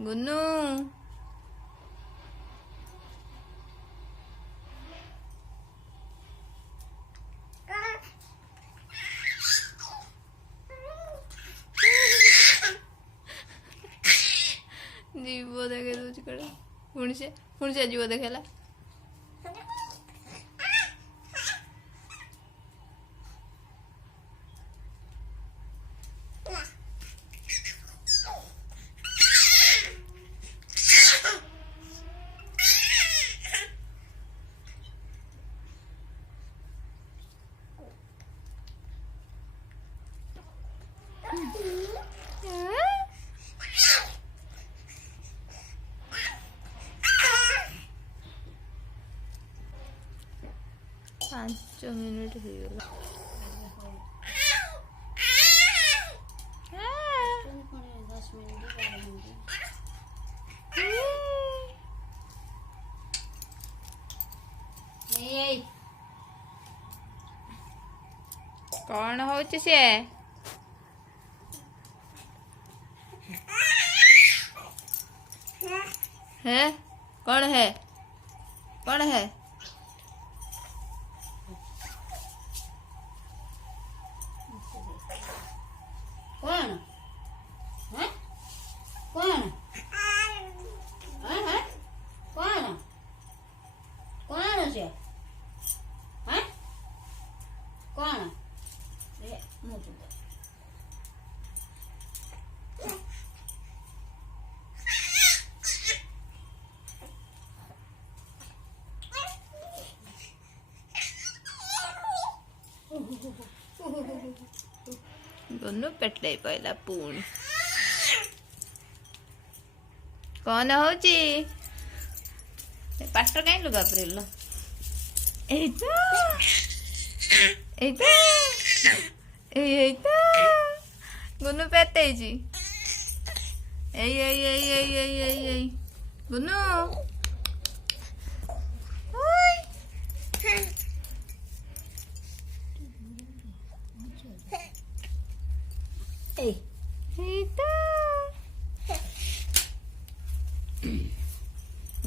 गुन्नू जीव देखे दूज कड़े पुणी से जीव देखेला पांच मिनट हो कौन हो से है कौन है कौन है कौन है कौन है कौन कौन से है कौन ये मुझे गुन्नू पेटले पहला पुणी कौन हो पाट कहीं लुगा पड़ेल गुन्नू पेटे गुन्नू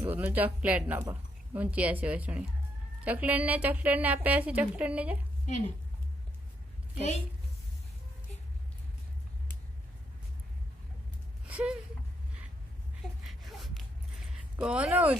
गुन्नू चॉकलेट नब घुंची आसो शुणी चॉकलेट ने आपे आसी चॉकलेट ने जा कौन हो